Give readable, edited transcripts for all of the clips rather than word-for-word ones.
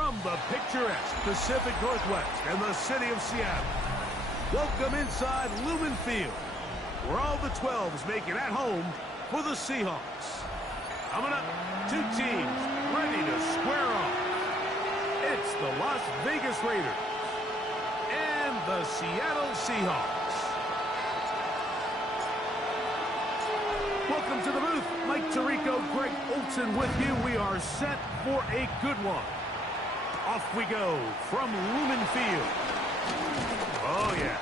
From the picturesque Pacific Northwest and the city of Seattle, welcome inside Lumen Field, where all the 12s make it at home for the Seahawks. Coming up, two teams ready to square off. It's the Las Vegas Raiders and the Seattle Seahawks. Welcome to the booth. Mike Tirico, Greg Olsen with you. We are set for a good one. Off we go from Lumen Field. Oh, yeah.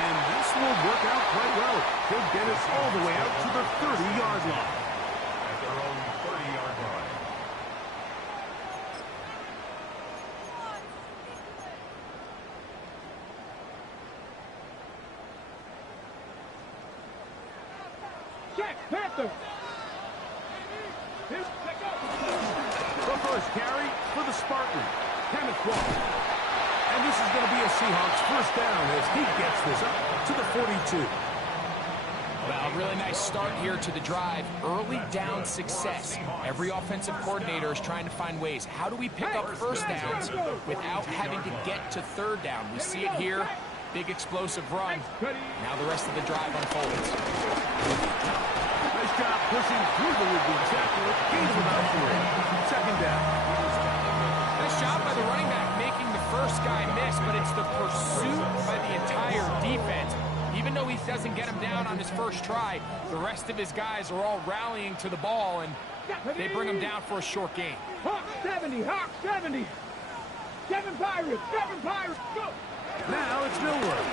And this will work out quite well. He'll get us all the way out to the 30-yard line. At their own 30-yard line. Jack Panther. The first carry for the Spartans, Kenneth Walker. And this is going to be a Seahawks first down as he gets this up to the 42. Well, a really nice start here to the drive. Early down success. Every offensive coordinator is trying to find ways. How do we pick up first downs without having to get to third down? We see it here. Big explosive run. Now the rest of the drive unfolds. Nice job pushing through the would-be tackle. Gains about 3. Second down. Nice job by the running back making the first guy miss, but it's the pursuit by the entire defense. Even though he doesn't get him down on his first try, the rest of his guys are all rallying to the ball, and they bring him down for a short gain. Hawk 70, Hawk 70. 7 Pirates, go! Now it's Millward.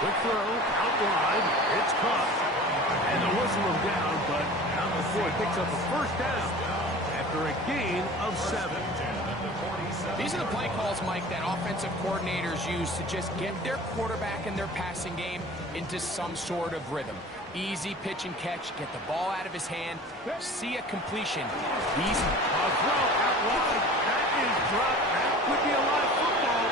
Quick throw, out wide, it's caught. And the whistle him down, but not before it picks up a first down after a gain of 7. These are the play calls, Mike, that offensive coordinators use to just get their quarterback and their passing game into some sort of rhythm. Easy pitch and catch, get the ball out of his hand, see a completion. These a throw out wide, that is dropped. That could be a live football.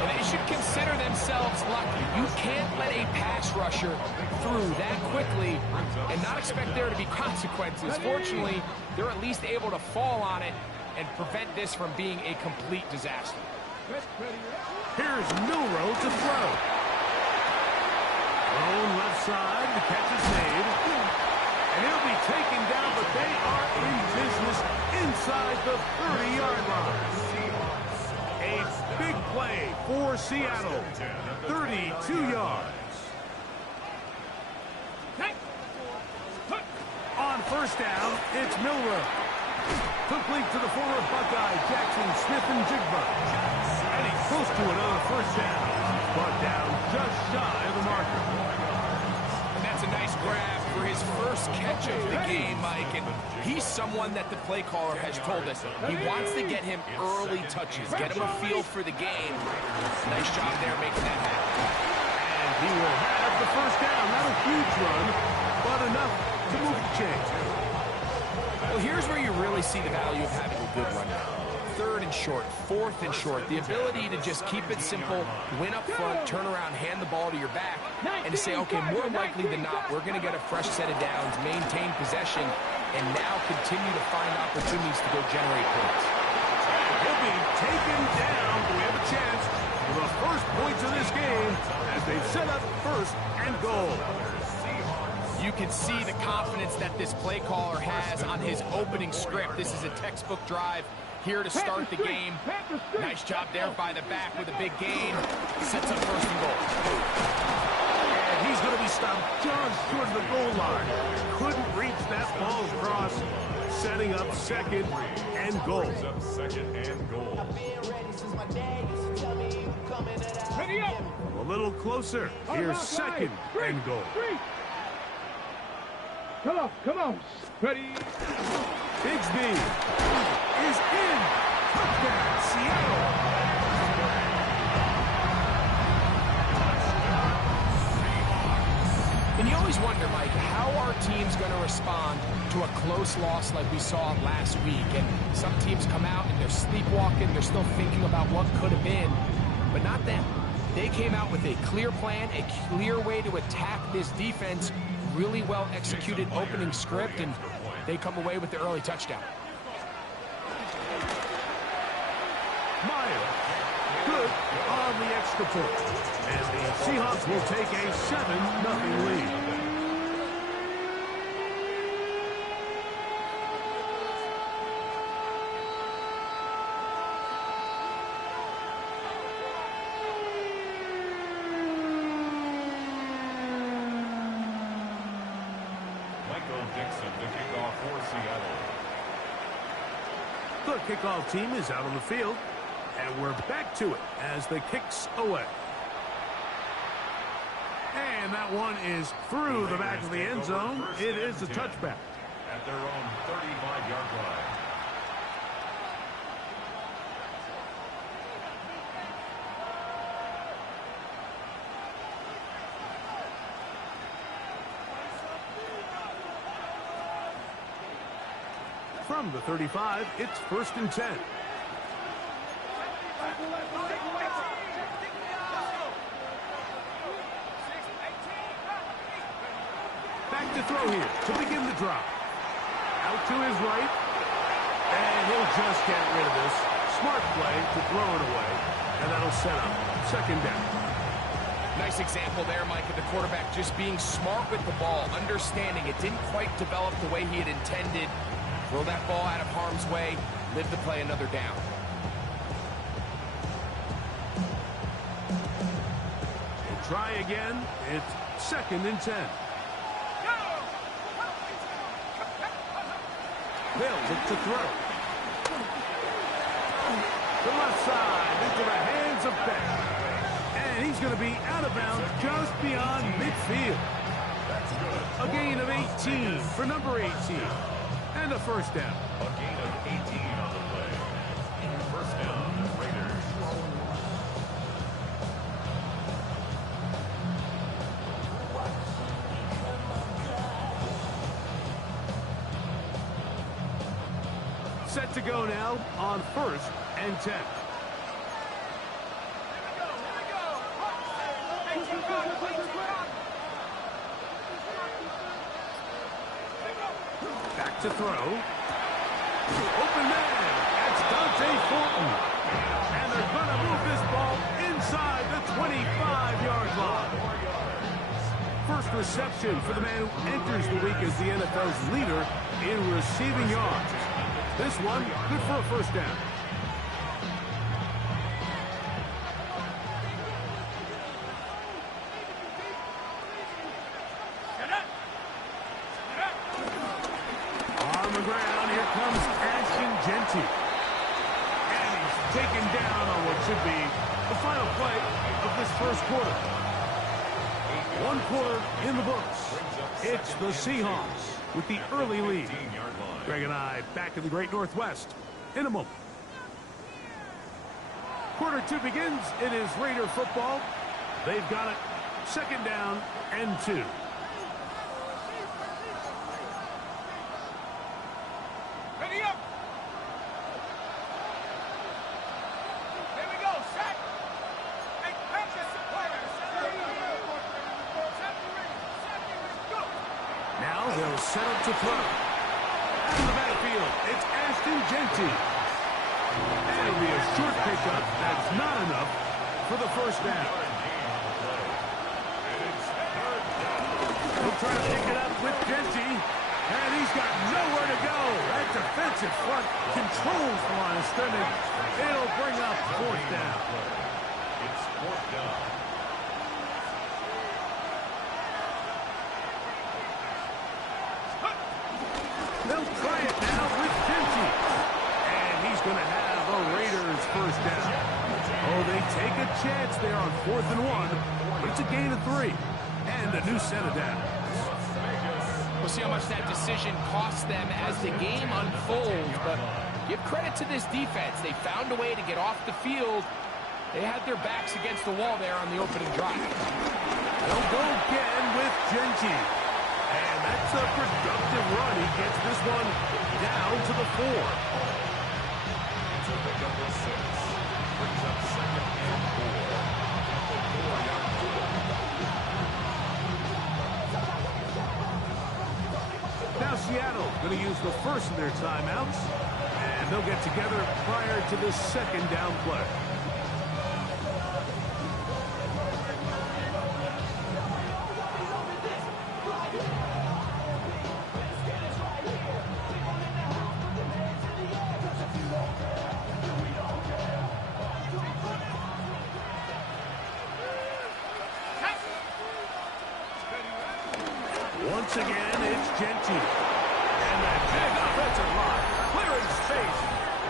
And they should consider themselves lucky. You can't let a pass rusher through that quickly and not expect there to be consequences. Fortunately, they're at least able to fall on it and prevent this from being a complete disaster. Here's Milroe to throw. Thrown left side, the catch is made. And he'll be taken down, but they are in business inside the 30-yard line. A big play for Seattle. 32 yards. On first down, it's Milroe. Complete to the former Buckeye, Jackson Smith-Njigba. And he's close to another first down. Brought down just shy of the marker. And that's a nice grab for his first catch of the game, Mike. And he's someone that the play caller has told us he wants to get him early touches, get him a feel for the game. Nice job there making that happen. And he will have the first down. Not a huge run, but enough to move the chain. Well, here's where you really see the value of having a good run down. Third and short, fourth and short. The ability to just keep it simple, win up front, turn around, hand the ball to your back, and to say, okay, more likely than not, we're going to get a fresh set of downs, maintain possession, and now continue to find opportunities to go generate points. He'll be taken down, but we have a chance for the first points of this game as they've set up first and goal. You can see the confidence that this play caller has on his opening script. This is a textbook drive here to start the game. Nice job there by the back with a big gain. Sets up first and goal. And he's going to be stopped just short of the goal line. Couldn't reach that ball across. Setting up second and goal. A little closer. Here's second and goal. Come on. Ready? Bigsby is in. Touchdown, Seattle. And you always wonder, Mike, how are teams going to respond to a close loss like we saw last week? And some teams come out and they're sleepwalking. They're still thinking about what could have been, but not them. They came out with a clear plan, a clear way to attack this defense, really well executed opening script, and they come away with the early touchdown. Meyer. Good on the extra point. And the Seahawks will take a 7-0 lead. The kickoff team is out on the field, and we're back to it as the kick's away. And that one is through the back of the end zone. It is a touchback. At their own 35-yard line. From the 35, it's 1st and 10. Back to throw here to begin the drop. Out to his right. And he'll just get rid of this. Smart play to throw it away. And that'll set up 2nd down. Nice example there, Mike, of the quarterback just being smart with the ball, understanding it didn't quite develop the way he had intended. Throw that ball out of harm's way, live to play another down. We'll try again. It's 2nd and 10. They'll look to throw. The left side into the hands of Beck. And he's going to be out of bounds just beyond midfield. A gain of 18 for number 18. And a 1st down. A gain of 18 on the play. 1st down, Raiders. Set to go now on 1st and 10. Back to throw. Open man. That's Dante Fulton. And they're going to move this ball inside the 25-yard line. First reception for the man who enters the week as the NFL's leader in receiving yards. This one, good for a 1st down. On the ground, here comes Ashton Genty. And he's taken down on what should be the final play of this 1st quarter. 1 quarter in the books. It's the Seahawks with the early lead. Greg and I back in the Great Northwest in a moment. Quarter 2 begins. It is Raider football. They've got it. 2nd down and 2. Ready up. Here we go. Set. Hey, pressure supporters. Go. Now they'll set up to throw. In the backfield, it's Ashton Genty. And it'll be a short pickup. That's not enough for the 1st down. He'll try to pick it up with Genty. And he's got nowhere to go. That defensive front controls the line of scrimmage. It'll bring up 4th down. It's 4th down. They'll try it now with Genty. And he's going to have a Raiders 1st down. Oh, they take a chance there on 4th and 1. But it's a gain of 3. And a new set of downs. We'll see how much that decision costs them as the game unfolds, but give credit to this defense. They found a way to get off the field. They had their backs against the wall there on the opening drive. They'll go again with Genty. And that's a productive run. He gets this one down to the 4. To pick up the 6. Brings up 2nd and 4. Now Seattle going to use the first of their timeouts. And and they'll get together prior to the second down play. Once again, it's Genty. And that big offensive line, clearing space.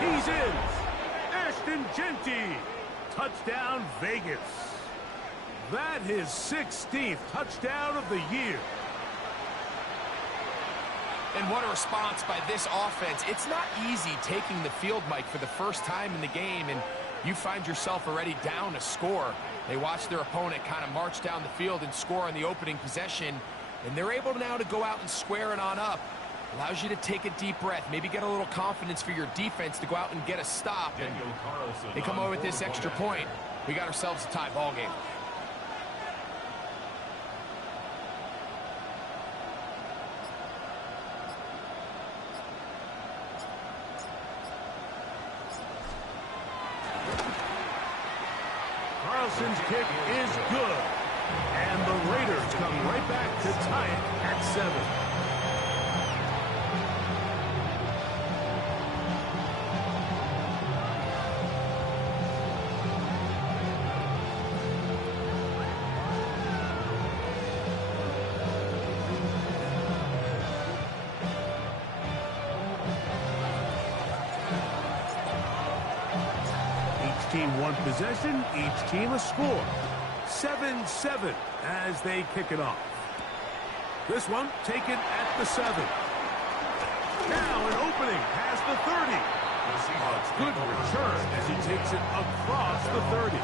He's in. Ashton Genty. Touchdown, Vegas. That his 16th touchdown of the year. And what a response by this offense. It's not easy taking the field, Mike, for the first time in the game, and you find yourself already down a score. They watch their opponent kind of march down the field and score on the opening possession, and they're able now to go out and square it on up. Allows you to take a deep breath, maybe get a little confidence for your defense to go out and get a stop. And they come away with this extra point. We got ourselves a tie ball game. Carlson's kick is good. And the Raiders come right back to tie it at 7. Each team one possession, each team a score. 7-7 as they kick it off. This one taken at the 7. Now an opening past the 30. A good return as he takes it across the 30.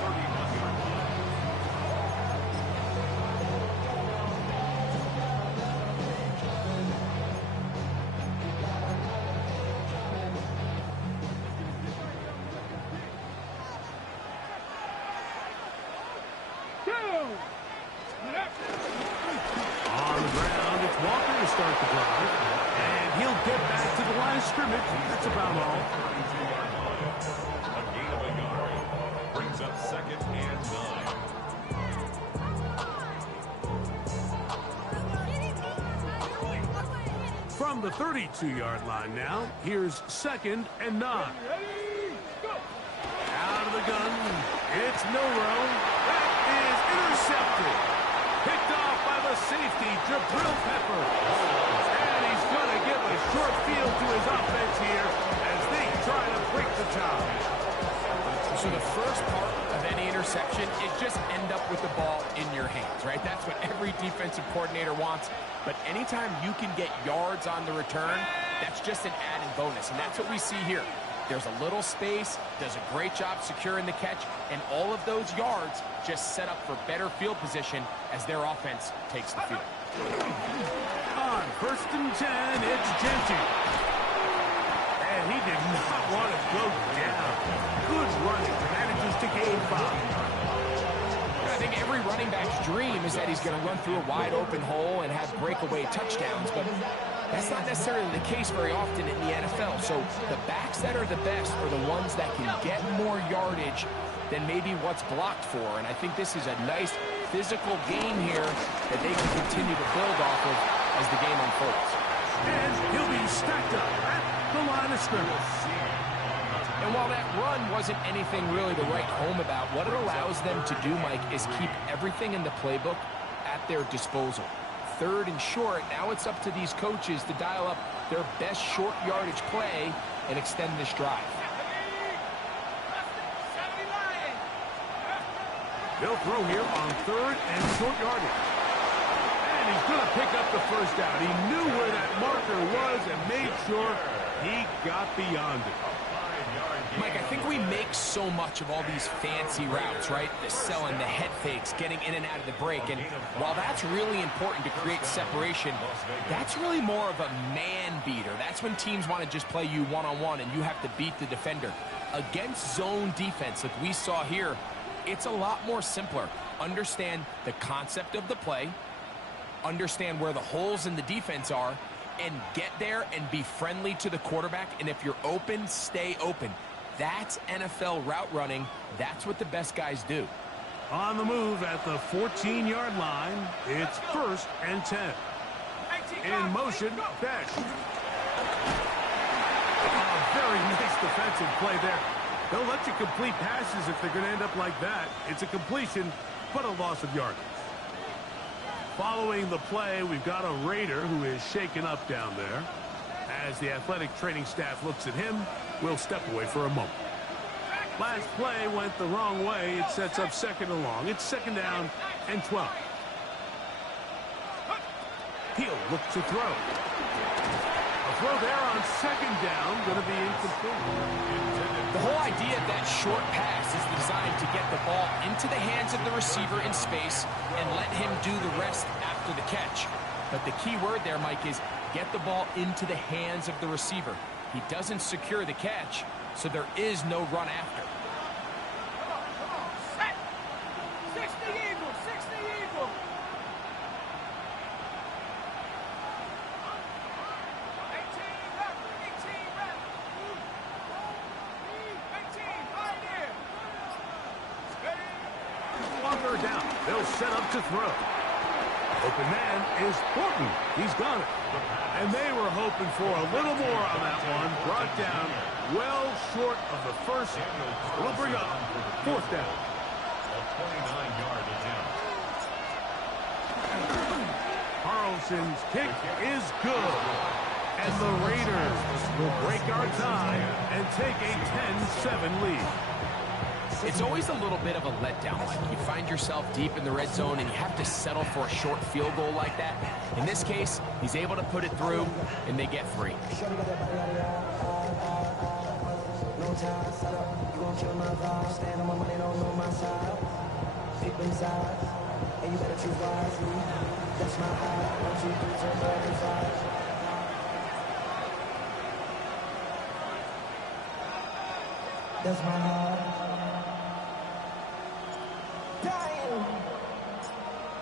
On the ground, it's Walker to start the drive. And he'll get back to the line of scrimmage. That's about all. A gain of a yard brings up 2nd and 9. From the 32-yard line now, here's 2nd and 9. Out of the gun, it's Milrow. That is intercepted. Picked off by the safety, Jabril Peppers. And he's going to give a short field to his offense here as they try to break the tie. So the first part of any interception is just end up with the ball in your hands, right? That's what every defensive coordinator wants. But anytime you can get yards on the return, that's just an added bonus. And that's what we see here. There's a little space, does a great job securing the catch, and all of those yards just set up for better field position as their offense takes the field. On 1st and 10, it's Genty. And he did not want to go down. Good running, manages to gain 5. I think every running back's dream is that he's going to run through a wide open hole and have breakaway touchdowns, but that's not necessarily the case very often in the NFL. So the backs that are the best are the ones that can get more yardage than maybe what's blocked for. And I think this is a nice physical game here that they can continue to build off of as the game unfolds. And he'll be stacked up at the line of scrimmage. And while that run wasn't anything really to write home about, what it allows them to do, Mike, is keep everything in the playbook at their disposal. 3rd and short, now it's up to these coaches to dial up their best short yardage play and extend this drive. They'll throw here on 3rd and short yardage. And he's going to pick up the first down. He knew where that marker was and made sure he got beyond it. Mike, I think we make so much of all these fancy routes, right? The selling, the head fakes, getting in and out of the break. And while that's really important to create separation, that's really more of a man beater. That's when teams want to just play you one-on-one and you have to beat the defender. Against zone defense, like we saw here, it's a lot more simpler. Understand the concept of the play, understand where the holes in the defense are, and get there and be friendly to the quarterback. And if you're open, stay open. That's NFL route running. That's what the best guys do. On the move at the 14-yard line, it's 1st and 10. In motion, Beck. Very nice defensive play there. They'll let you complete passes if they're going to end up like that. It's a completion, but a loss of yardage. Following the play, we've got a Raider who is shaken up down there. As the athletic training staff looks at him, we'll step away for a moment. Last play went the wrong way. It sets up 2nd and long. It's 2nd down and 12. He'll look to throw. A throw there on 2nd down, going to be incomplete. The whole idea of that short pass is designed to get the ball into the hands of the receiver in space and let him do the rest after the catch. But the key word there, Mike, is get the ball into the hands of the receiver. He doesn't secure the catch, so there is no run after. Come on, set. 60 Eagles, 60 Eagles. 18 left, 18 left. 18, right here. Steady. On 3rd down, they'll set up to throw. Open man is Horton. He's got it. And they were hoping for a little more on that one. Brought down well short of the first. It'll bring up 4th down. A 29-yard attempt. Carlson's kick is good. And the Raiders will break our tie and take a 10-7 lead. It's always a little bit of a letdown, Mike. You find yourself deep in the red zone and you have to settle for a short field goal like that. In this case, he's able to put it through, and they get 3. That's my heart.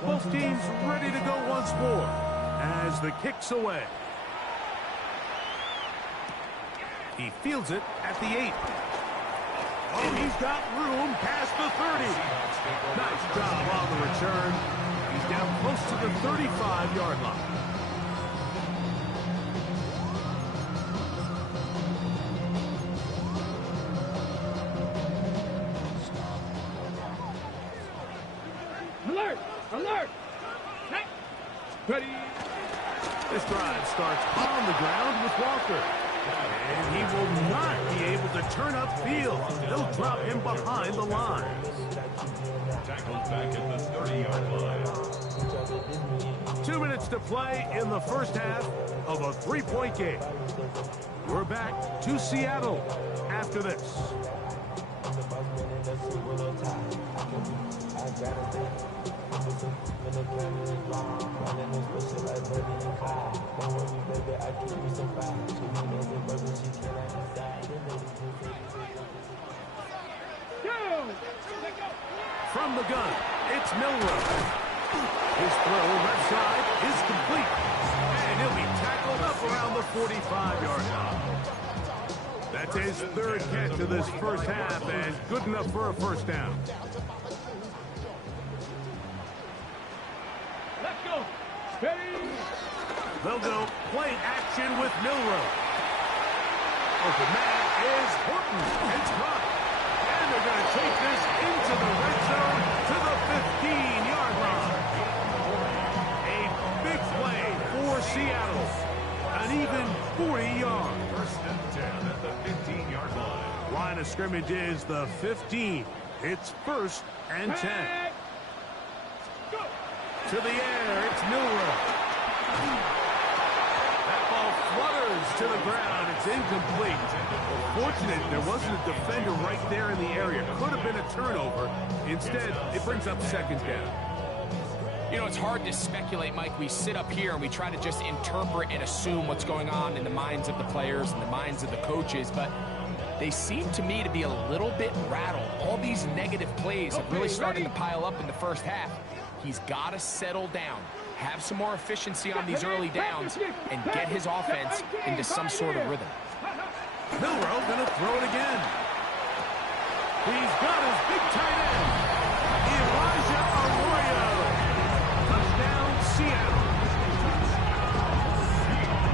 Both teams ready to go once more as the kick's away. He fields it at the 8. Oh, he's got room past the 30. Nice job on the return. He's down close to the 35-yard line. Alert! Alert! Set. Ready. This drive starts on the ground with Walker. And he will not be able to turn upfield. They'll drop him behind the line. Tackled back at the 30-yard line. 2 minutes to play in the first half of a 3-point game. We're back to Seattle after this. From the gun, it's Milrow. His throw left side is complete. And he'll be tackled up around the 45-yard line. That's his 3rd catch of this first half and good enough for a first down. Let's go. Steady. They'll go play action with Milrow. Open man is Horton. It's caught. And they're going to take this into the red zone to the 15-yard line. A big play for Seattle. An even 40 yards. 1st and 10 at the 15-yard line. Line of scrimmage is the 15. It's 1st and 10. Go. To the air, it's Milrow. That ball flutters to the ground. It's incomplete. Fortunate there wasn't a defender right there in the area. Could have been a turnover. Instead, it brings up 2nd down. You know, it's hard to speculate, Mike. We sit up here and we try to just interpret and assume what's going on in the minds of the players and the minds of the coaches, but they seem to me to be a little bit rattled. All these negative plays have really started to pile up in the first half. He's got to settle down. have some more efficiency on these early downs, and get his offense into some sort of rhythm. Milroe going to throw it again. He's got his big tight end, Elijah Arroyo. Touchdown, Seattle.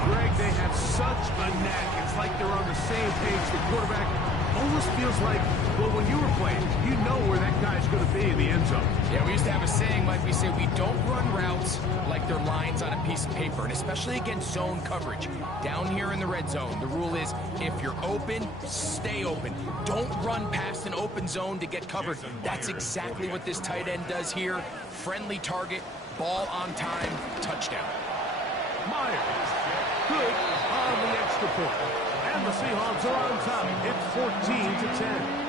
Greg, they have such a knack. It's like they're on the same page. The quarterback almost feels like, well, when you were playing, you know where that guy's going to be in the end zone. Yeah, we used to have a saying, Mike, we say we don't run routes like they're lines on a piece of paper, and especially against zone coverage. Down here in the red zone, the rule is if you're open, stay open. Don't run past an open zone to get covered. That's exactly what this tight end does here. Friendly target, ball on time, touchdown. Myers, good on the extra point. And the Seahawks are on top. It's 14-10.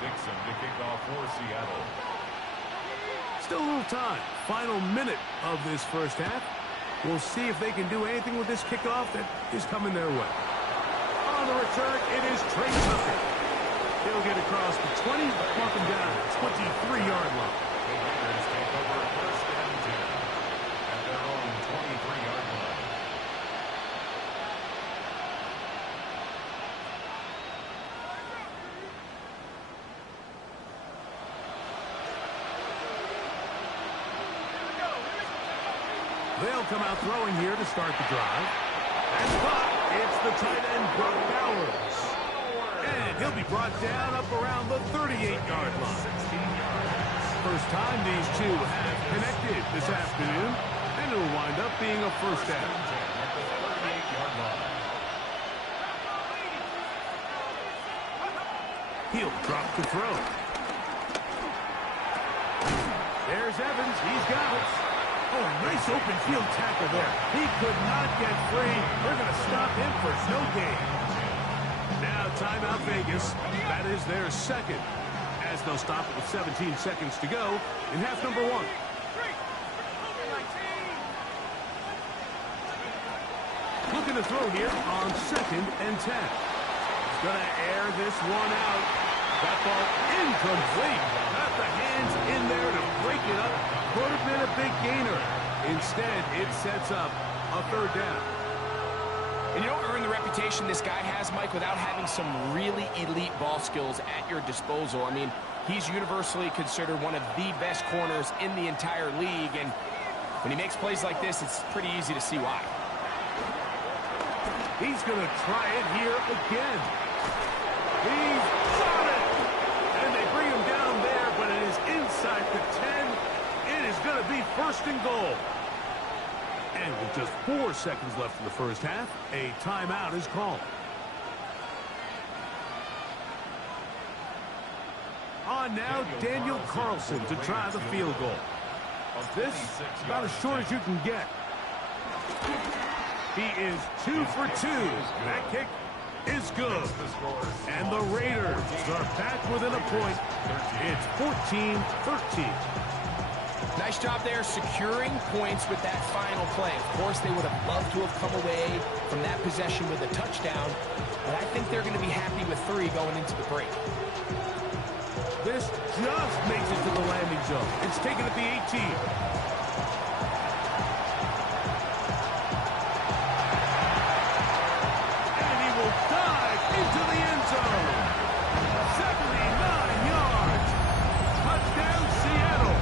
Dixon to kick off for Seattle. Still a little time. Final minute of this first half. We'll see if they can do anything with this kickoff that is coming their way. On the return, it is Trey Tucker. He'll get across the 20, mark him down at 23-yard line. The Raiders take over first and 10 at their own 23-yard line. They'll come out throwing here to start the drive. And caught. It's the tight end, Brock Bowers. And he'll be brought down up around the 38-yard line. First time these two have connected this afternoon, and it'll wind up being a first down. He'll drop the throw. There's Evans. He's got it. Oh, nice open field tackle there. He could not get free. They're going to stop him for no gain. Now timeout Vegas. That is their second, as they'll stop it with 17 seconds to go in half number one. Looking to throw here on 2nd and 10. He's going to air this one out. That ball incomplete. Got the hands in there to break it up. Could have been a big gainer. Instead, it sets up a third down. And you don't earn the reputation this guy has, Mike, without having some really elite ball skills at your disposal. I mean, he's universally considered one of the best corners in the entire league. And when he makes plays like this, it's pretty easy to see why. He's going to try it here again. He's got it! And they bring him down there, but it is inside the 10. It is going to be first and goal. And with just 4 seconds left in the first half, a timeout is called. On now, Daniel Carlson to try the field goal. This about as short as you can get. He is 2 for 2. That kick is good. And the Raiders are back within a point. It's 14-13. Nice job there securing points with that final play. Of course, they would have loved to have come away from that possession with a touchdown, but I think they're going to be happy with 3 going into the break. This just makes it to the landing zone. It's taken at the 18. And he will dive into the end zone. 79 yards. Touchdown, Seattle.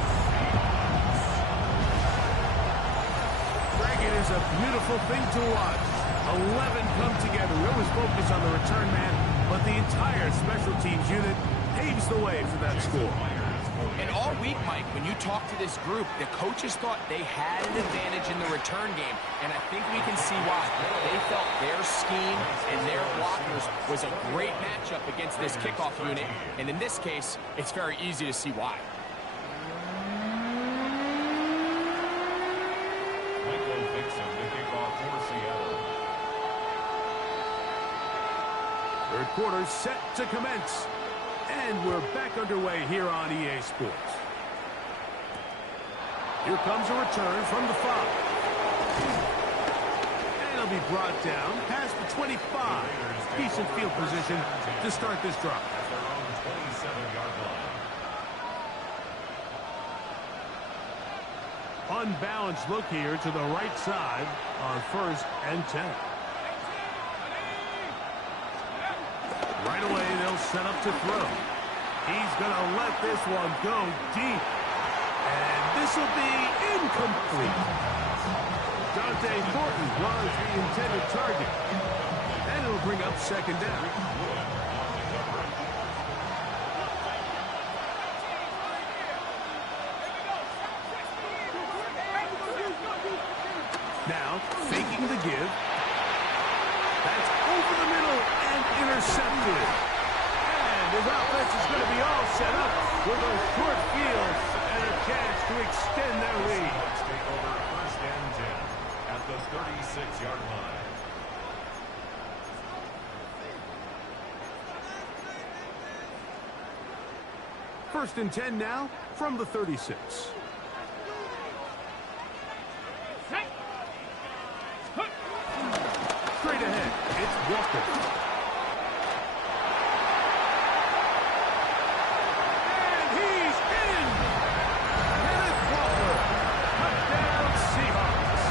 Greg, it is a beautiful thing to watch. 11 come together. We always focus on the return man, but the entire special teams unit paves the way for that score. And all week, Mike, when you talk to this group, the coaches thought they had an advantage in the return game, and I think we can see why. They felt their scheme and their blockers was a great matchup against this kickoff unit, and in this case, it's very easy to see why. Third quarter set to commence. And we're back underway here on EA Sports. Here comes a return from the 5. And it'll be brought down past the 25. Decent field position to start this drive. At their own 27-yard line. Unbalanced look here to the right side on 1st and 10. Right away, they'll set up to throw. He's going to let this one go deep. And this will be incomplete. Dante Thornton was the intended target. And it'll bring up 2nd down. Now, faking the give. That's over the middle and intercepted. And his offense is going to be all set up with a short field and a chance to extend their lead. Seahawks take over 1st and 10 at the 36-yard line. First and 10 now from the 36. Straight ahead, it's Walker. And he's in! Kenneth Walker, touchdown Seahawks.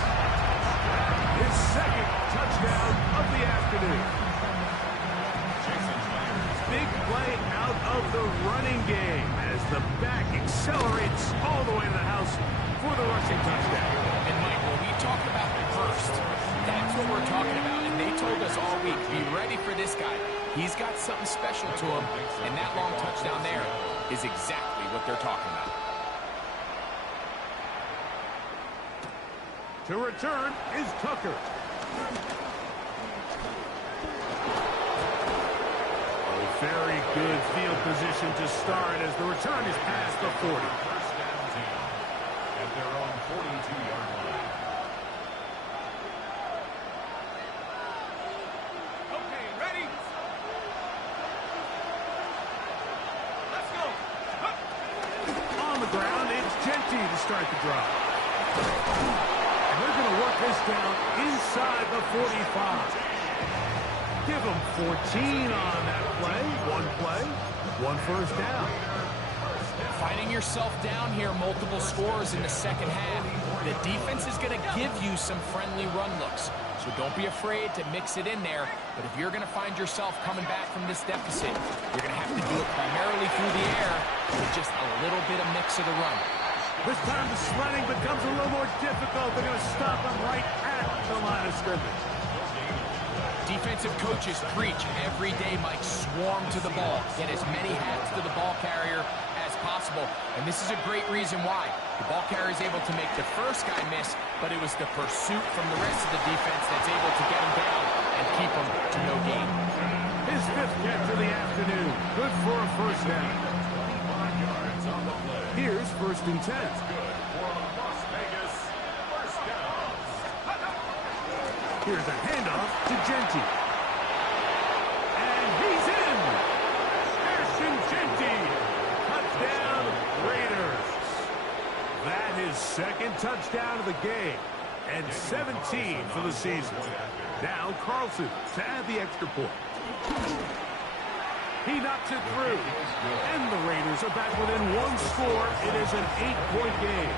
His 2nd touchdown of the afternoon. Big play out of the running game as the back accelerates all the way to the house for the rushing touchdown. And Mike, when we talk about burst, that's what we're talking about. And they told us all week, be ready for this guy. He's got something special to him, and that long touchdown there is exactly what they're talking about. To return is Tucker. Very good field position to start as the return is past the 40. 1st and 10 at their own 42-yard line. Okay, ready? Let's go. On the ground, it's Genty to start the drive. And they're going to work this down inside the 45. Give them 14 on that play. One first down. Finding yourself down here, multiple scores in the 2nd half. The defense is going to give you some friendly run looks. So don't be afraid to mix it in there. But if you're going to find yourself coming back from this deficit, you're going to have to do it primarily through the air with just a little bit of mix of the run. This time the sledding becomes a little more difficult. They're going to stop them right at the line of scrimmage. Defensive coaches preach every day, Mike, swarm to the ball. Get as many hats to the ball carrier as possible. And this is a great reason why. The ball carrier is able to make the first guy miss, but it was the pursuit from the rest of the defense that's able to get him down and keep him to no gain. His 5th catch of the afternoon. Good for a first down. 25 yards on the play. Here's 1st and 10. Good for a Las Vegas 1st down. Here's a handoff to Genty. And he's in! Ashton Genty! Touchdown, Raiders. That is 2nd touchdown of the game. And 17 for the season. Now Carlson to add the extra point. He knocks it through. And the Raiders are back within 1 score. It is an 8-point game.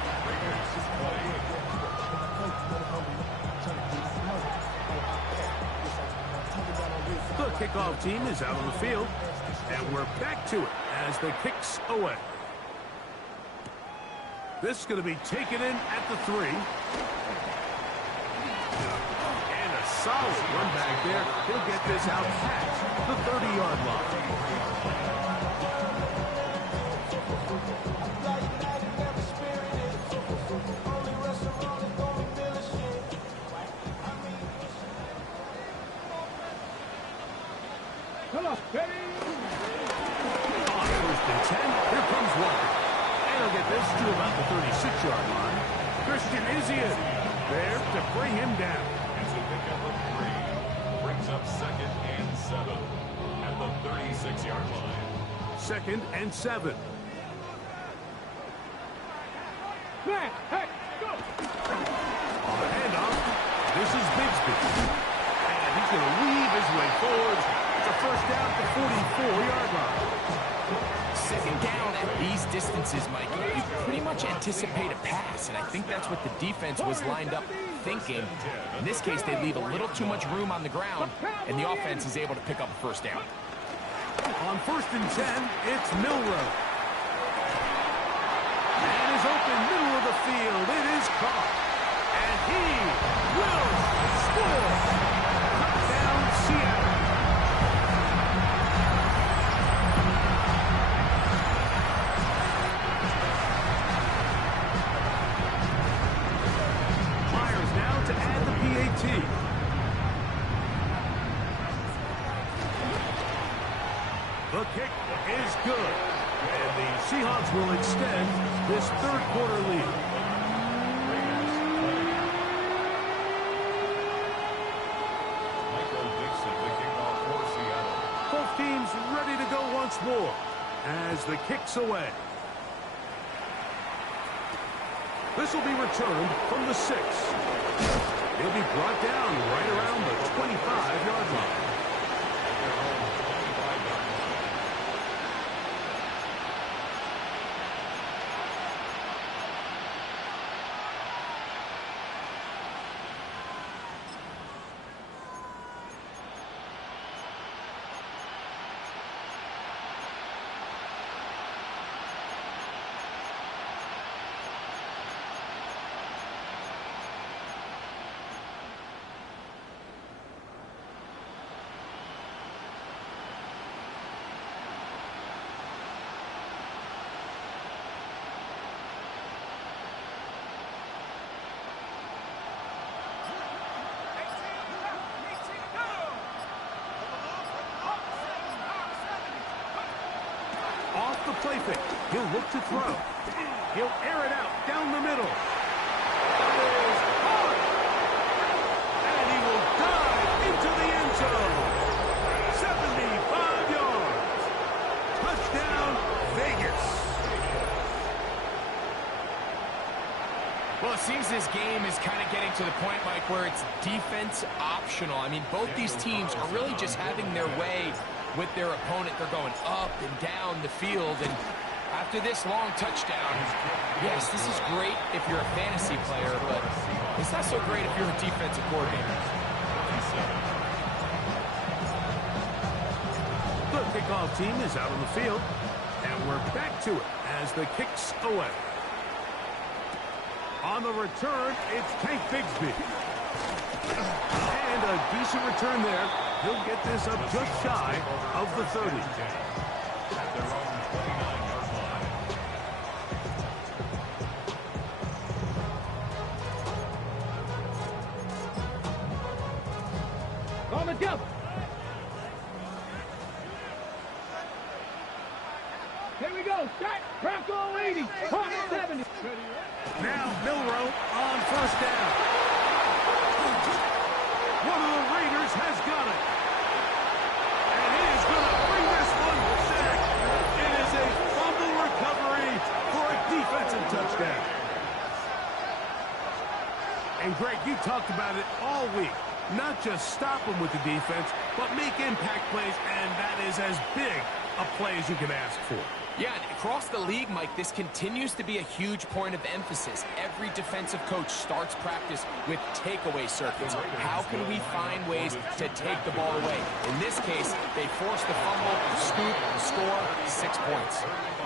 The kickoff team is out on the field, and we're back to it as the kicks away. This is going to be taken in at the 3. And a solid run back there. He'll get this out past the 30-yard line. Come on, ready? On 1st and 10, here comes Walker. And he'll get this to about the 36-yard line. Christian Izzian there to bring him down. It's a pickup of 3. Brings up 2nd and 7 at the 36-yard line. 2nd and 7. Man, hey, go! On the handoff, this is Bigsby. And he's going to weave his way forward. It's a first down at the 44-yard line. Second down at these distances, Mike, you pretty much anticipate a pass, and I think that's what the defense was lined up thinking. In this case, they leave a little too much room on the ground, and the offense is able to pick up a first down. On 1st and 10, it's Milroe. And is open middle of the field. It is caught. And he will score. Touchdown, Seattle. Myers now to add the PAT. The kick is good. And the Seahawks will extend this third quarter lead. Both teams ready to go once more as the kick's away. This will be returned from the 6. He'll be brought down right around the 25-yard line. Off the play fake. He'll look to throw. He'll air it out down the middle. That is hard. And he will dive into the end zone. 75 yards. Touchdown, Vegas. Well, it seems this game is kind of getting to the point, Mike, where it's defense optional. I mean, both these teams are really just having their way with their opponent. They're going up and down the field, and after this long touchdown, yes, this is great if you're a fantasy player, but it's not so great if you're a defensive coordinator. The kickoff team is out on the field, and we're back to it as the kick's away. On the return, it's Tank Bigsby. And a decent return there. He'll get this up just shy of the 30. At their own 29-yard line. On the jump. Here we go. Start. Bronco 80. Hawk 70. Now Milroe on first down. One of the Raiders has got it. And he is going to bring this one back. It is a fumble recovery for a defensive touchdown. And Greg, you talked about it all week. Not just stop them with the defense, but make impact plays, and that is as big a play as you can ask for. Yeah, and across the league, Mike, this continues to be a huge point of emphasis. Every defensive coach starts practice with takeaway circuits. How can we find ways to take the ball away? In this case, they force the fumble, scoop, score, 6 points.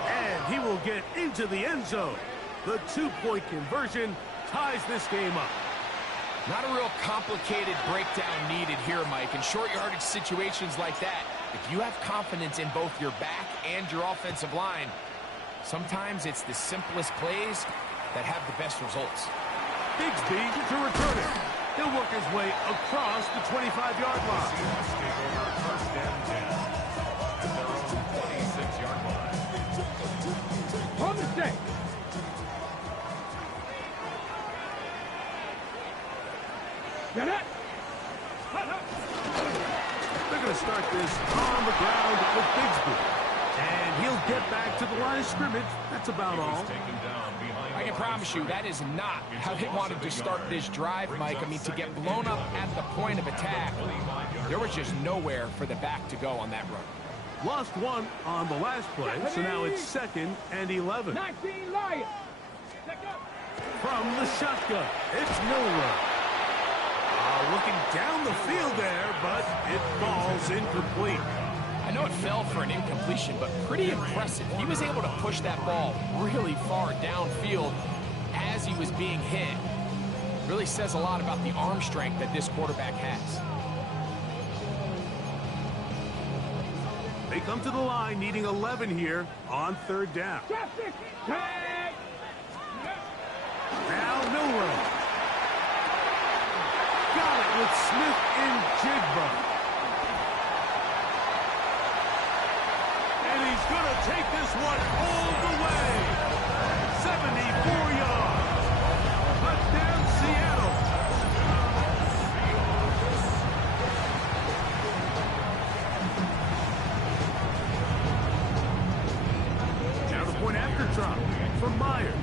And he will get into the end zone. The two-point conversion ties this game up. Not a real complicated breakdown needed here, Mike. In short yardage situations like that, if you have confidence in both your back and your offensive line, sometimes it's the simplest plays that have the best results. Bigsby to return it. He'll work his way across the 25-yard line. Seahawks take over first and 10 at their own 26-yard line. On the stay. Get it. They're going to start this on the ground with Bigsby. And he'll get back to the line of scrimmage. That's about all. Taken down behind I can promise you that is not how they wanted to start this drive, Mike. I mean, to get blown up at the point of attack, there was just nowhere for the back to go on that run. Lost one on the last play, so now it's 2nd and 11. 19 Lions. From the shotgun, it's Miller. Looking down the field there, but it falls incomplete. I know it fell for an incompletion, but pretty impressive. He was able to push that ball really far downfield as he was being hit. Really says a lot about the arm strength that this quarterback has. They come to the line needing 11 here on 3rd down. Now Milrow. Got it with Smith and Jigba. And he's going to take this one all the way. 74 yards. Touchdown, Seattle. Now the point after drop for Myers.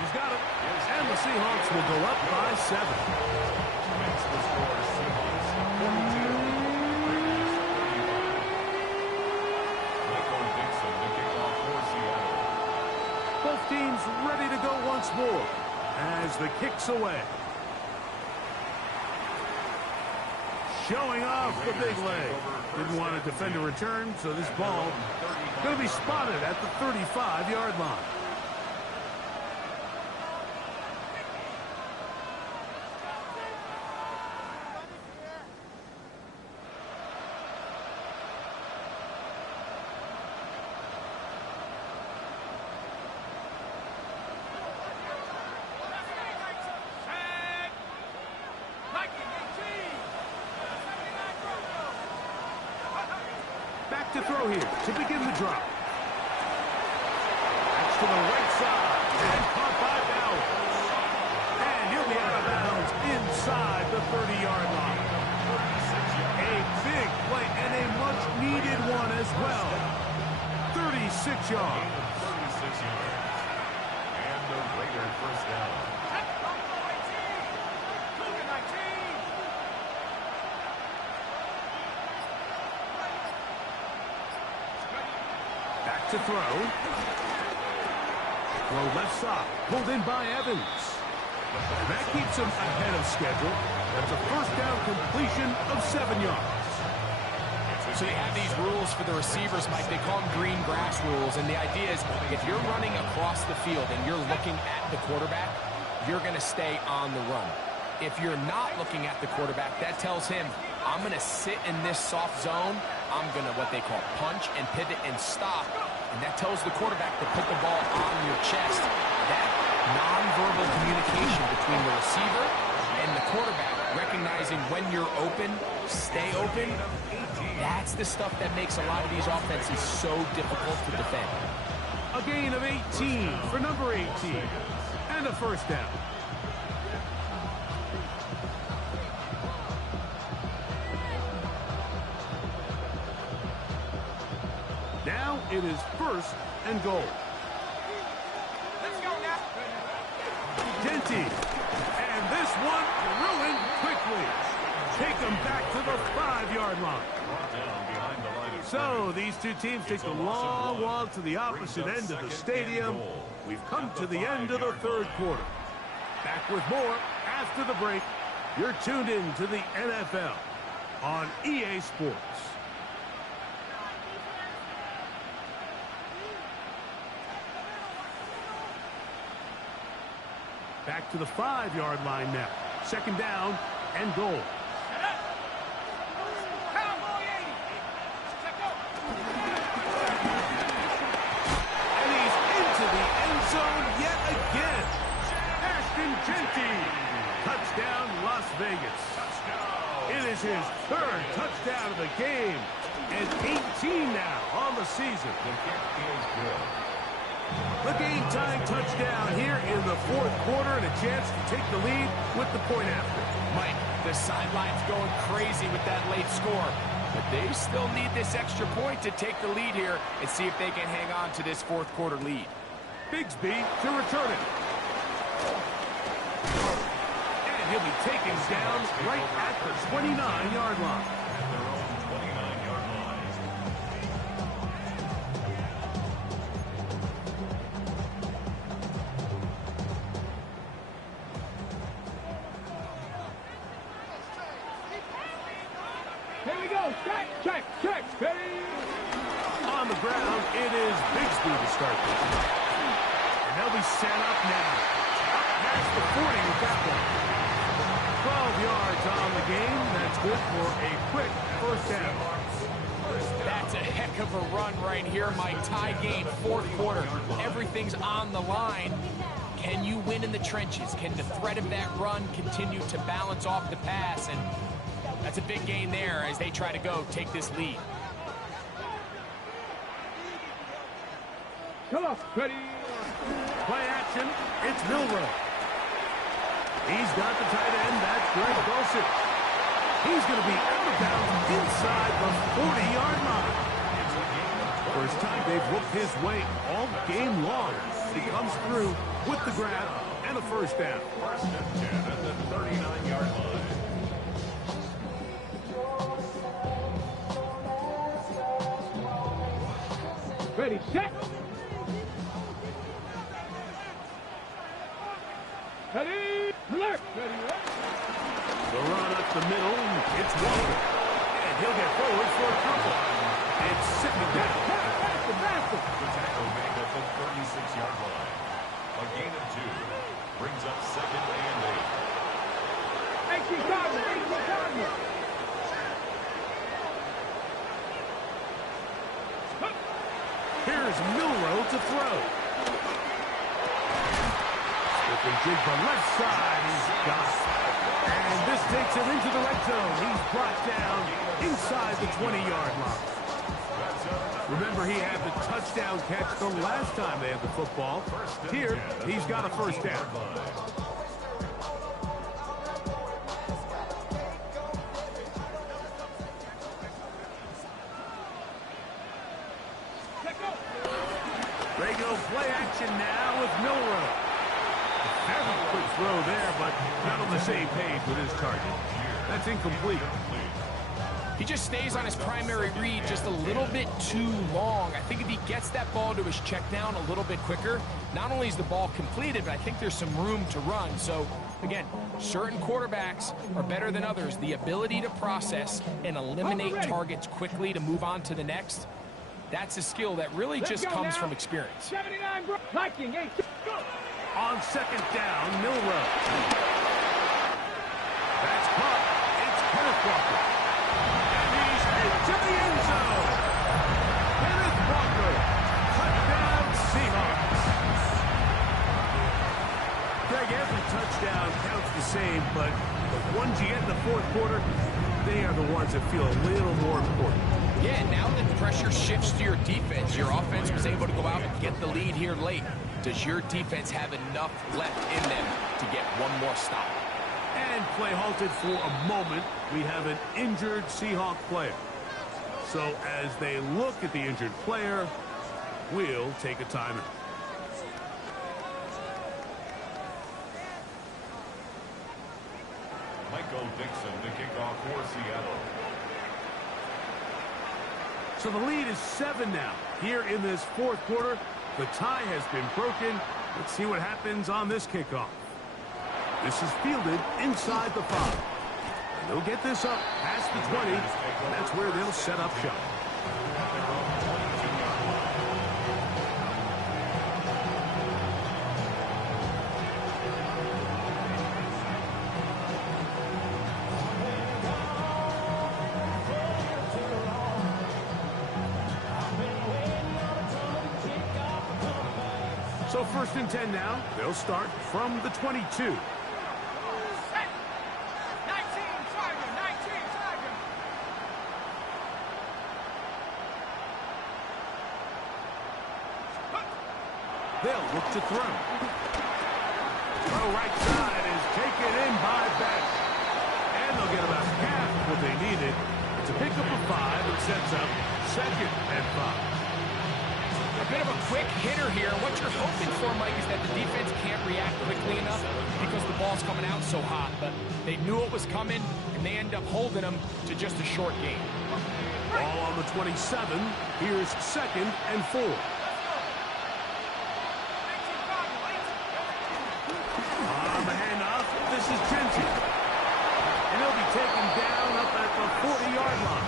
He's got it. And the Seahawks will go up by 7. Makes the score Seahawks 42. Both teams ready to go once more as the kick's away. Showing off the big leg. Didn't want to defend a return, so this ball going to be spotted at the 35-yard line. Back to throw here to begin the drop. That's to the right side and caught by Bowers. And he'll be out of bounds inside the 30-yard line. A big play and a much-needed one as well. 36 yards. 36 yards. And the Raider first down. Back to throw. Throw left side. Pulled in by Evans. That keeps him ahead of schedule. That's a first down completion of 7 yards. So they have these rules for the receivers, Mike. They call them green grass rules. And the idea is if you're running across the field and you're looking at the quarterback, you're going to stay on the run. If you're not looking at the quarterback, that tells him, I'm going to sit in this soft zone. I'm going to what they call punch and pivot and stop. And that tells the quarterback to put the ball on your chest. That nonverbal communication between the receiver and the quarterback, recognizing when you're open, stay open, that's the stuff that makes a lot of these offenses so difficult to defend. A gain of 18 for number 18. And a first down. Now it is 1st and goal. Let's go now. Denty. And this one ruined quickly. Take them back to the 5-yard line. So these two teams take the long walk to the opposite end of the stadium. We've come to the end of the 3rd quarter. Back with more after the break. You're tuned in to the NFL on EA Sports. Back to the 5-yard line now. 2nd down and goal. And he's into the end zone yet again. Ashton Genty. Touchdown, Las Vegas. It is his 3rd touchdown of the game. And 18 now on the season. The game-tying touchdown here in the 4th quarter and a chance to take the lead with the point after. Mike, the sideline's going crazy with that late score. But they still need this extra point to take the lead here and see if they can hang on to this fourth quarter lead. Bigsby to return it. And he'll be taken down right at the 29-yard line. At their own 29-yard line. Here we go. Check. Ready. On the ground, it is Bigsby to start this. And they'll be set up now. Up past the 40 with that one. 12 yards on the game. That's good for a quick first down. That's a heck of a run right here, Mike. Tie game, fourth quarter. Everything's on the line. Can you win in the trenches? Can the threat of that run continue to balance off the pass? And that's a big gain there as they try to take this lead. Come on. Ready. Play action. It's Milroe. He's got the tight end. That's Greg Dulcich. He's going to be out of bounds inside the 40-yard line. First time they've whooped his way all game long. He comes through with the grab and a first down. First and 10 at the 39-yard line. Ready. Set. Ready. Alert. Ready. The run up the middle. It's Walker. And he'll get forward for a couple. It's sitting down. Faster. The tackle made at the 36-yard line. A gain of 2 brings up second and 8. 18 Cardinals. Here's Milroe to throw. Slipping jig the left side. He's got it. And this takes him into the red zone. He's brought down inside the 20-yard line. Remember, he had the touchdown catch the last time they had the football. Here, he's got a first down. They go play action now with Milroe. Very quick throw there, but not on the same page with his target. That's incomplete. He just stays on his primary read just a little bit too long. I think if he gets that ball to his check down a little bit quicker, not only is the ball completed, but I think there's some room to run. So, again, certain quarterbacks are better than others. The ability to process and eliminate targets quickly to move on to the next, that's a skill that really just comes from experience. 79 Viking. 8. Go. On second down, Milroe. That's caught. It's Kenneth Walker. And he's into the end zone. Kenneth Walker. Touchdown, Seahawks. Greg, every touchdown counts the same, but the ones you get in the fourth quarter, they are the ones that feel a little more important. Yeah, now that pressure shifts to your defense, your offense was able to go out and get the lead here late. Does your defense have enough left in them to get one more stop? And play halted for a moment. We have an injured Seahawk player. So as they look at the injured player, we'll take a timeout. Michael Dixon to kick off for Seattle. So the lead is 7 now. Here in this fourth quarter, the tie has been broken. Let's see what happens on this kickoff. This is fielded inside the 5. And they'll get this up past the 20. And that's where they'll set up shop. So first and 10 now. They'll start from the 22. They'll look to throw. Throw right side is taken in by Beck. And they'll get about half what they needed to pick up a 5 sets up 2nd and 5. A bit of a quick hitter here. What you're hoping for, Mike, is that the defense can't react quickly enough because the ball's coming out so hot. But they knew it was coming, and they end up holding them to just a short game. Ball on the 27. Here's 2nd and 4. On the handoff, this is Genty. And he'll be taken down up at the 40-yard line.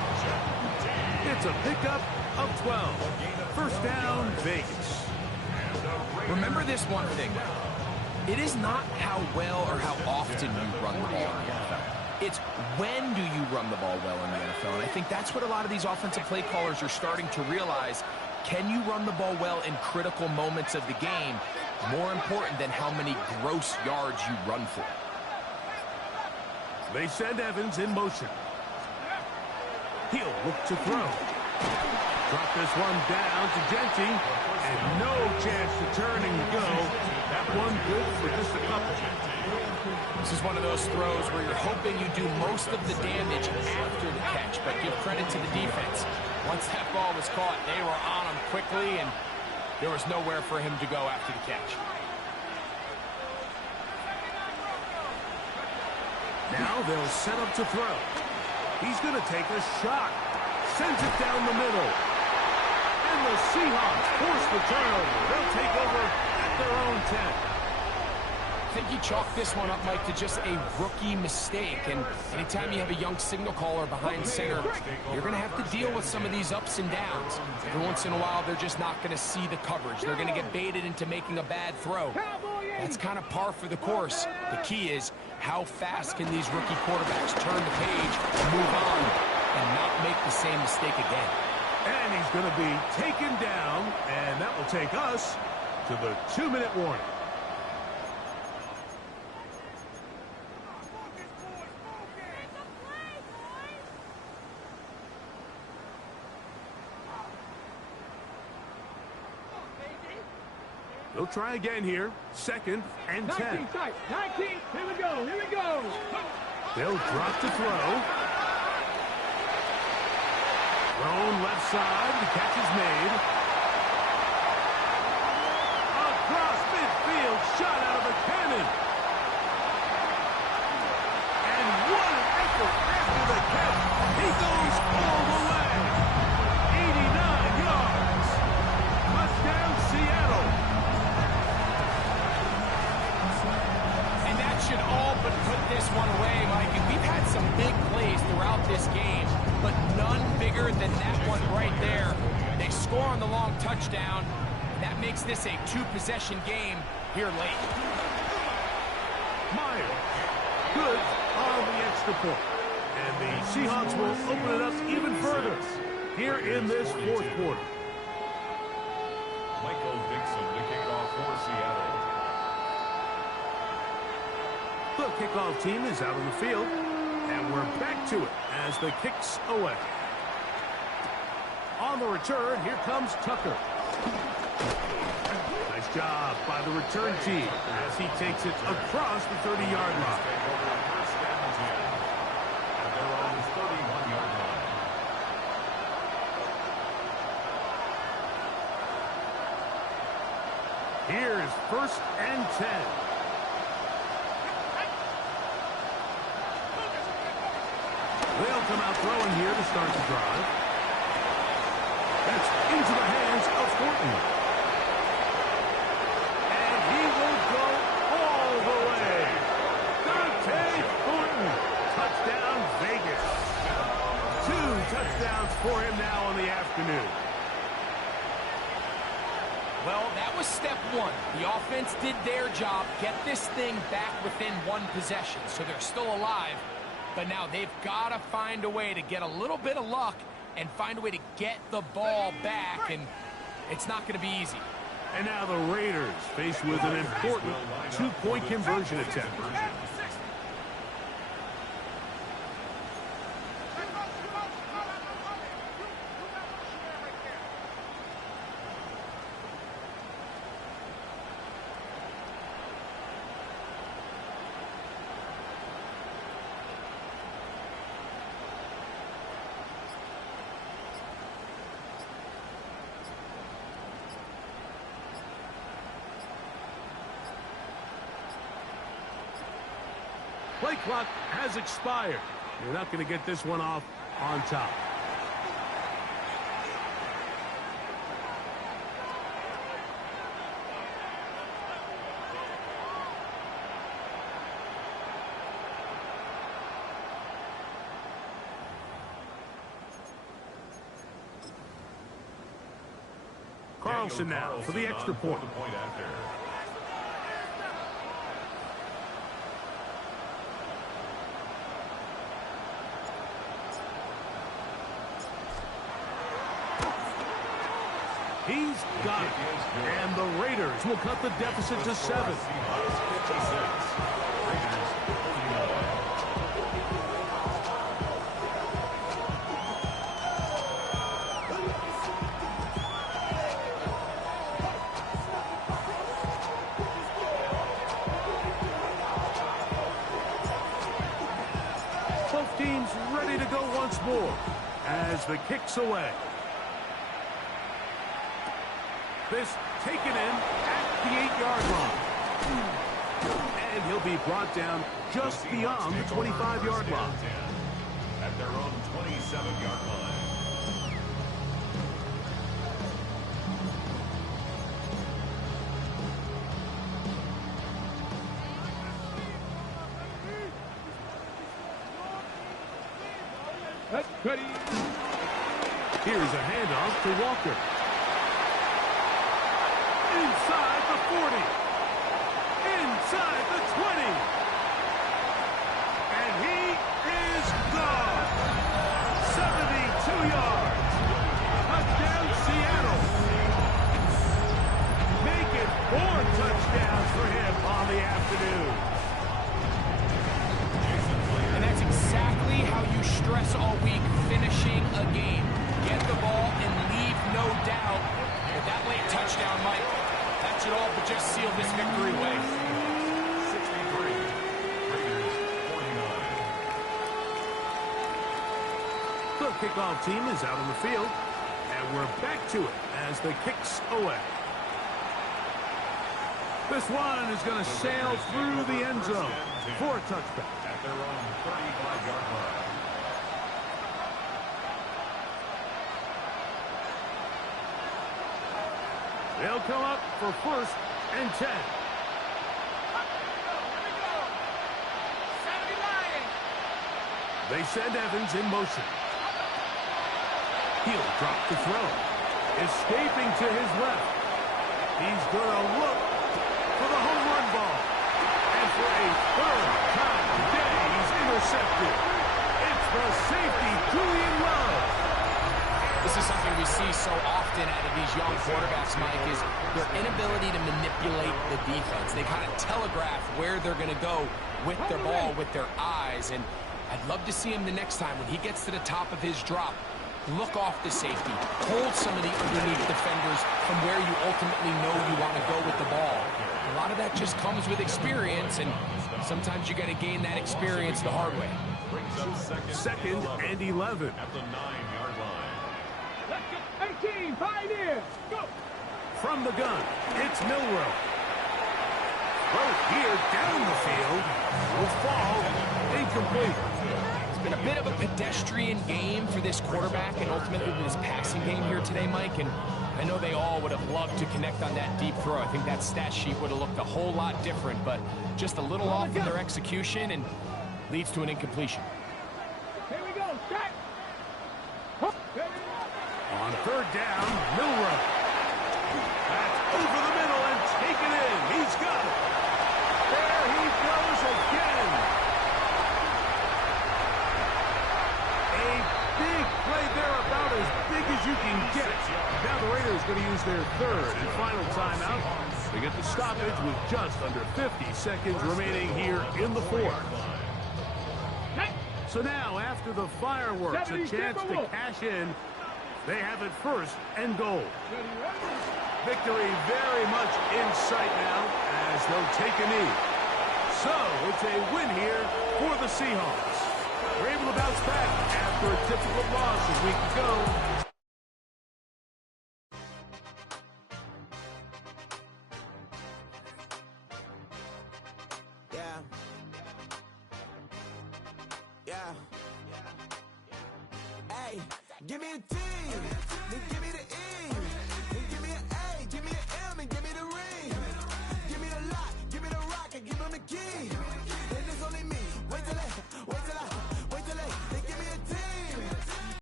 It's a pickup of 12. First down, Vegas. Remember this one thing. It is not how well or how often you run the ball in the NFL. It's when do you run the ball well in the NFL. And I think that's what a lot of these offensive play callers are starting to realize. Can you run the ball well in critical moments of the game? More important than how many gross yards you run for. They send Evans in motion. He'll look to throw. Drop this one down to Genty, and no chance to turn and go. That one good for just a couple. This is one of those throws where you're hoping you do most of the damage after the catch, but give credit to the defense. Once that ball was caught, they were on him quickly, and there was nowhere for him to go after the catch. Now they'll set up to throw. He's going to take a shot. Sends it down the middle. And the Seahawks force the turnover. They'll take over at their own 10. I think you chalk this one up, Mike, to just a rookie mistake. And anytime you have a young signal caller behind center, you're going to have to deal with some of these ups and downs. Every once in a while, they're just not going to see the coverage. They're going to get baited into making a bad throw. That's kind of par for the course. The key is how fast can these rookie quarterbacks turn the page, move on, and not make the same mistake again. And he's going to be taken down, and that will take us to the 2-minute warning. They'll try again here. 2nd and 10. 19 tight. 19. Here we go. Here we go. They'll drop to throw. Thrown left side. The catch is made. Across midfield. Shot out of a cannon. And what an effort after the catch. He goes all the way. 89 yards. Touchdown, Seattle. And that should all but put this one away, Mike. And we've had some big plays throughout this game, but none bigger than that one right there. They score on the long touchdown, and that makes this a 2-possession game here late. Meyer, good on the extra point. And the Seahawks will open it up even further here in this 4th quarter. Michael Dixon to kick off for Seattle. The kickoff team is out on the field, and we're back to it as the kick's away. On the return, here comes Tucker. Nice job by the return team as he takes it across the 30-yard line. First down 10 at their own 31-yard line. Here is 1st and 10. They'll come out throwing here to start the drive. That's into the hands of Horton. And he will go all the way. Dante Horton. Touchdown, Vegas. 2 touchdowns for him now on the afternoon. Well, that was step one. The offense did their job, get this thing back within 1 possession, so they're still alive. But now they've got to find a way to get a little bit of luck and find a way to get the ball back, and it's not going to be easy. And now the Raiders faced with an important 2-point conversion attempt. Play clock has expired. You're not going to get this one off on top. Carlson now for the extra point. He's got it. And the Raiders will cut the deficit to 7. Both teams ready to go once more as the kick's away. This taken in at the 8-yard line. And he'll be brought down just beyond the 25-yard line. At their own 27-yard line. That's Cuddy. Here's a handoff to Walker. Inside the 40. Inside the 20. And he is gone. 72 yards. Touchdown, Seattle. Make it 4 touchdowns for him on the afternoon. And that's exactly how you stress all week, finishing a game. Get the ball and leave no doubt. With that late touchdown, Mike, that should all but just seal this victory away. 63. Raiders 49. The kickoff team is out on the field, and we're back to it as the kick's away. This one is going to sail through the end zone for a touchback. At their own 35-yard line. They'll come up for 1st and 10. They send Evans in motion. He'll drop the throw. Escaping to his left. He's going to look for the home run ball. And for a 3rd time today, he's intercepted. It's the safety, Julian Love. This is something we see so often out of these young quarterbacks, Mike, is their inability to manipulate the defense. They kind of telegraph where they're going to go with their ball, with their eyes. And I'd love to see him the next time when he gets to the top of his drop. Look off the safety. Hold some of the underneath defenders from where you ultimately know you want to go with the ball. A lot of that just comes with experience, and sometimes you got to gain that experience the hard way. Second and 11. At the 9-yard line. Let's go. 18, Pioneer. Go. From the gun, it's Milroe. Throw here down the field. Will fall incomplete. It's been a bit of a pedestrian game for this quarterback and ultimately this passing game here today, Mike. And I know they all would have loved to connect on that deep throw. I think that stat sheet would have looked a whole lot different, but just a little off in their execution and leads to an incompletion. Here we go. Shot. On 3rd down, Milroe. That's over the middle and taken in. He's got it. There he goes again. A big play there, about as big as you can get. Now the Raiders going to use their 3rd and final timeout. They get the stoppage with just under 50 seconds remaining here in the 4th. So now, after the fireworks, a chance to cash in. They have it 1st and goal. Victory very much in sight now as they'll take a knee. So it's a win here for the Seahawks. We're able to bounce back after a difficult loss a week ago. Hey, give me a team. Then give me the